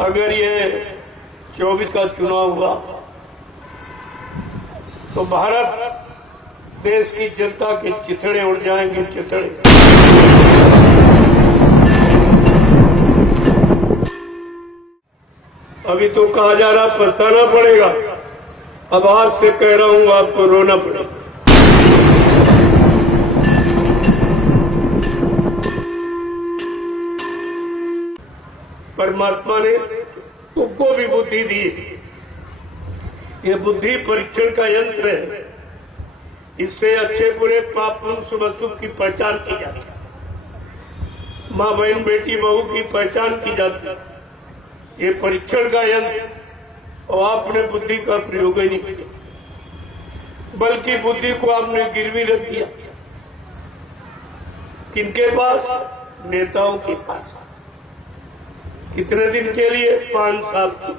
अगर ये 24 का चुनाव हुआ तो भारत देश की जनता के चिथड़े उड़ जाएंगे, चिथड़े। अभी तो कहा जा रहा पछताना पड़ेगा, अब आज से कह रहा हूं आपको रोना पड़ेगा। परमात्मा ने तुमको भी बुद्धि दी। ये बुद्धि परीक्षण का यंत्र है, इससे अच्छे बुरे पाप पुण्य शुभ अशुभ की पहचान की जाती है, माँ बहन बेटी बहू की पहचान की जाती है। ये परीक्षण का यंत्र, और आपने बुद्धि का प्रयोग ही नहीं किया, बल्कि बुद्धि को आपने गिरवी रख दिया। किनके पास? नेताओं के पास। कितने दिन के लिए? 5 साल की।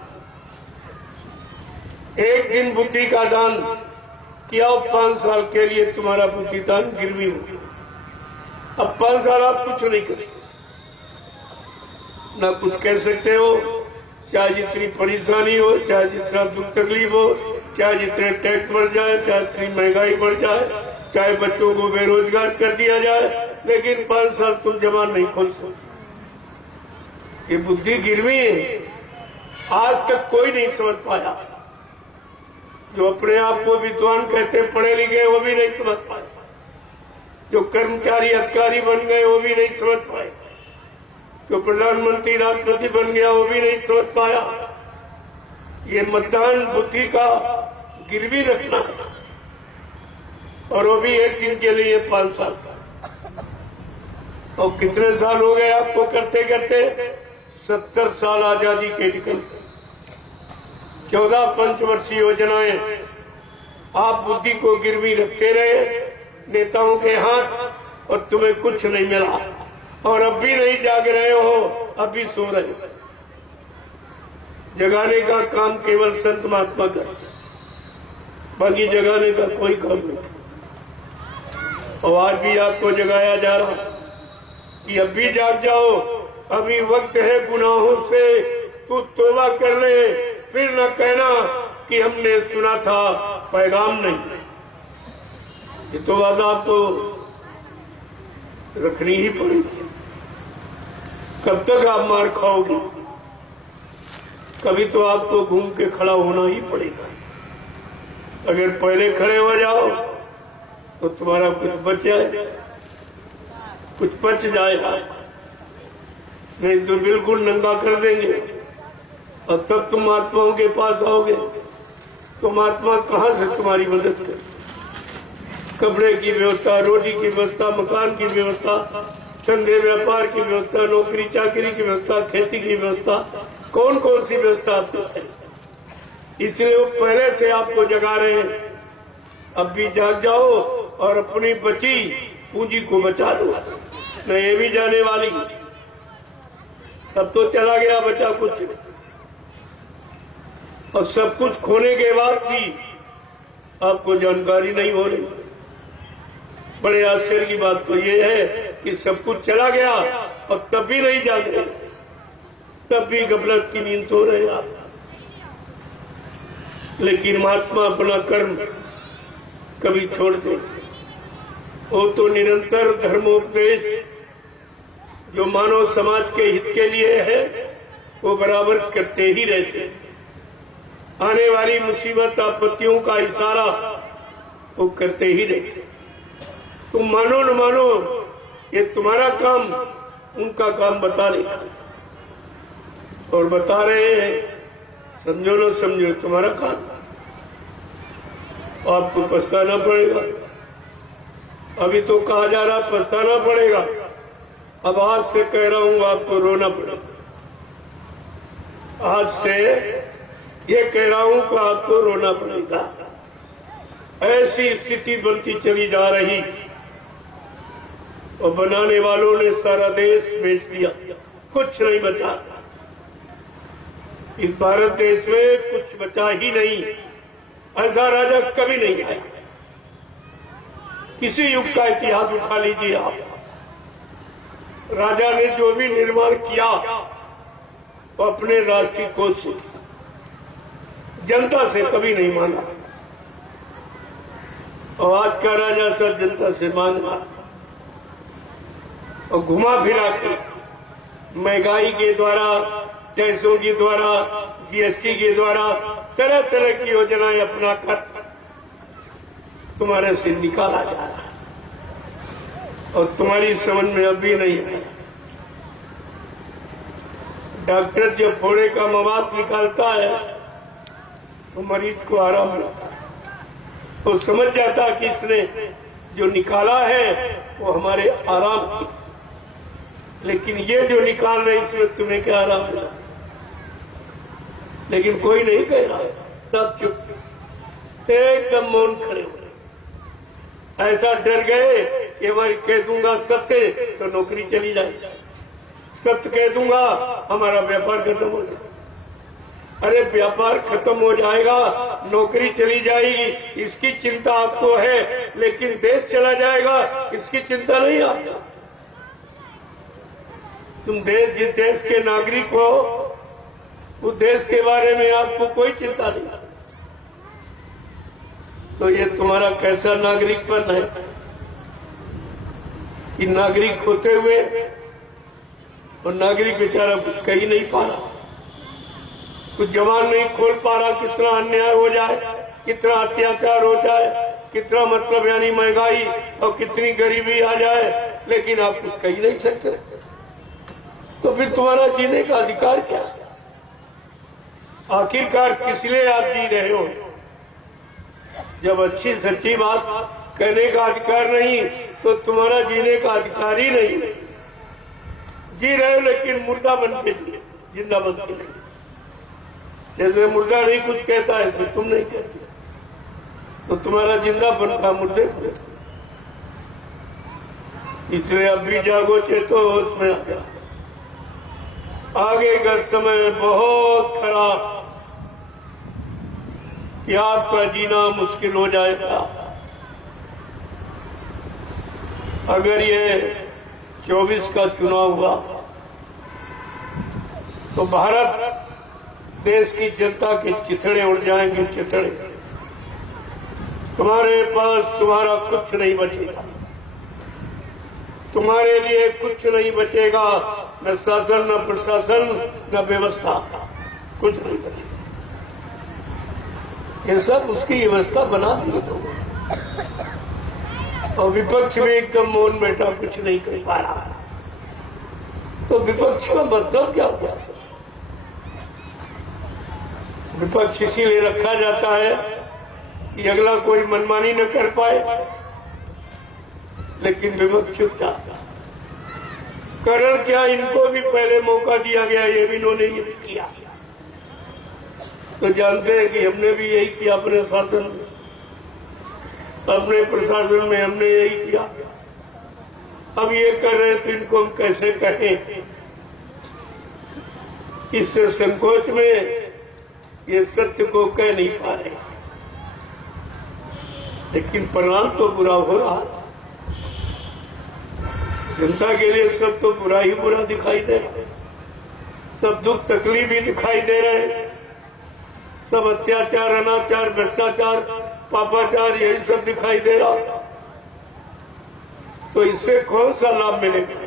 एक दिन बुद्धि का दान किया, 5 साल के लिए तुम्हारा बुद्धि दान गिरवी हो गया। अब 5 साल आप कुछ नहीं कर सकते, ना कुछ कह सकते हो, चाहे जितनी परेशानी हो, चाहे जितना दुख तकलीफ हो, चाहे जितने टैक्स बढ़ जाए, चाहे जितनी महंगाई बढ़ जाए, चाहे बच्चों को बेरोजगार कर दिया जाए, लेकिन 5 साल तुम जबान नहीं खोल सकते। ये बुद्धि गिरवी है, आज तक कोई नहीं समझ पाया। जो अपने आप को विद्वान कहते पढ़े लिखे, वो भी नहीं समझ पाए। जो कर्मचारी अधिकारी बन गए, वो भी नहीं समझ पाए। जो प्रधानमंत्री राष्ट्रपति बन गया, वो भी नहीं समझ पाया। ये मतदान बुद्धि का गिरवी रखना, और वो भी एक दिन के लिए 5 साल का। और कितने साल हो गए आपको करते करते? 70 साल आजादी के निकल गए। 14 पंचवर्षीय योजनाएं आप बुद्धि को गिरवी रखते रहे नेताओं के हाथ, और तुम्हें कुछ नहीं मिला, और अब भी नहीं जाग रहे हो, अब भी सो रहे हो। जगाने का काम केवल संत महात्मा करते, बाकी जगाने का कोई काम नहीं। और आज भी आपको जगाया जा रहा कि अब भी जाग जाओ, अभी वक्त है गुनाहों से तू तौबा कर ले, फिर न कहना कि हमने सुना था पैगाम नहीं। ये तो बात आपको रखनी ही पड़ेगी। कब तक आप मार खाओगे? कभी तो आपको घूम के खड़ा होना ही पड़ेगा। अगर पहले खड़े हो जाओ तो तुम्हारा कुछ बच जाए, कुछ बच जाएगा, नहीं तो बिल्कुल नंगा कर देंगे। और तब तुम महात्माओं के पास आओगे तो महात्मा कहाँ से तुम्हारी मदद करे? कपड़े की व्यवस्था, रोटी की व्यवस्था, मकान की व्यवस्था, धंधे व्यापार की व्यवस्था, नौकरी चाकरी की व्यवस्था, खेती की व्यवस्था, कौन कौन सी व्यवस्था आपको है? इसलिए वो पहले से आपको जगा रहे हैं। अब भी जाग जाओ और अपनी बची पूंजी को बचा लो, न ये भी जाने वाली। सब तो चला गया, बचा कुछ। और सब कुछ खोने के बाद भी आपको जानकारी नहीं हो रही। बड़े आश्चर्य की बात तो ये है कि सब कुछ चला गया और तब भी नहीं जाग रहे, तब भी गफलत की नींद सो रहे आप। लेकिन महात्मा अपना कर्म कभी छोड़ दे, वो तो निरंतर धर्मोपदेश जो मानव समाज के हित के लिए है वो बराबर करते ही रहते। आने वाली मुसीबत आपत्तियों का इशारा वो करते ही रहते। तुम मानो न मानो, ये तुम्हारा काम उनका काम बता नहीं, और बता रहे हैं, समझो न समझो तुम्हारा काम। आपको पछताना पड़ेगा। अभी तो कहा जा रहा पछताना पड़ेगा, अब आज से कह रहा हूं आपको रोना पड़ेगा। आज से ये कह रहा हूं कि आपको रोना पड़ेगा। ऐसी स्थिति बनती चली जा रही, और बनाने वालों ने सारा देश बेच दिया, कुछ नहीं बचा। इस भारत देश में कुछ बचा ही नहीं। ऐसा राजा कभी नहीं आया। किसी युग का इतिहास उठा लीजिए आप, राजा ने जो भी निर्माण किया और अपने राष्ट्रीय कोष से, जनता से कभी नहीं मांगा। और आज का राजा सब जनता से मांगा और घुमा फिरा के महंगाई के द्वारा, टैक्सों के द्वारा, जीएसटी के द्वारा तरह तरह की योजनाएं अपना कर तुम्हारे से निकाला जा रहा है और तुम्हारी समझ में अभी नहीं है। डॉक्टर जब फोड़े का मवाद निकालता है तो मरीज को आराम मिलता है, वो समझ जाता कि इसने जो निकाला है वो हमारे आराम की, लेकिन ये जो निकाल रहे इसमें तुम्हें क्या आराम मिला। लेकिन कोई नहीं कह रहा, सब चुप, एकदम मौन खड़े हुए। ऐसा डर गए कि मैं कह दूंगा सत्य तो नौकरी चली जाएगी, सत्य कह दूंगा हमारा व्यापार खत्म हो जाएगा। अरे व्यापार खत्म हो जाएगा, नौकरी चली जाएगी, इसकी चिंता आपको है, लेकिन देश चला जाएगा इसकी चिंता नहीं आपको। तुम जिस देश के नागरिक हो उस देश के बारे में आपको कोई चिंता नहीं। तो ये तुम्हारा कैसा नागरिकपन है कि नागरिक होते हुए और नागरिक बेचारा कुछ कह ही नहीं पा रहा, कुछ जबान नहीं खोल पा रहा। कितना अन्याय हो जाए, कितना अत्याचार हो जाए, कितना मतलब यानी महंगाई और कितनी गरीबी आ जाए, लेकिन आप कुछ कह ही नहीं सकते। तो फिर तुम्हारा जीने का अधिकार क्या? आखिरकार किस लिए आप जी रहे हो? जब अच्छी सच्ची बात कहने का अधिकार नहीं तो तुम्हारा जीने का अधिकार ही नहीं। जी रहे हो लेकिन मुर्दा बन के जिए, जिंदा बन के नहीं। जैसे मुर्दा नहीं कुछ कहता है, ऐसे तुम नहीं कहते, तो तुम्हारा जिंदा बन का मुर्दे को। इसलिए अब भी जागो, चेतो, उसमें आ जाओ। आगे का समय बहुत खराब, या आपका जीना मुश्किल हो जाएगा। अगर ये 24 का चुनाव हुआ तो भारत देश की जनता के चिथड़े उड़ जाएंगे, चिथड़े। तुम्हारे पास तुम्हारा कुछ नहीं बचेगा, तुम्हारे लिए कुछ नहीं बचेगा, न शासन, न प्रशासन, न व्यवस्था, कुछ नहीं बचेगा। ये सब उसकी व्यवस्था बना दी लोगों ने। और विपक्ष में एकदम मौन बैठा, कुछ नहीं कर पा रहा। तो विपक्ष का मतलब क्या हुआ? विपक्ष इसीलिए रखा जाता है कि अगला कोई मनमानी न कर पाए, लेकिन विपक्ष चुप जाता। कारण क्या, इनको भी पहले मौका दिया गया, ये भी इन्होंने ये किया। तो जानते हैं कि हमने भी यही किया अपने शासन में, अपने प्रशासन में हमने यही किया। अब ये कर रहे तो इनको हम कैसे कहें? इस संकोच में ये सत्य को कह नहीं पा रहे, लेकिन परिणाम तो बुरा हो रहा। जनता के लिए सब तो बुरा ही बुरा दिखाई दे रहा है, सब दुख तकलीफ ही दिखाई दे रहे हैं, सब अत्याचार, अनाचार, भ्रष्टाचार, पापाचार, यही सब दिखाई दे रहा। तो इससे कौन सा लाभ मिलेगा?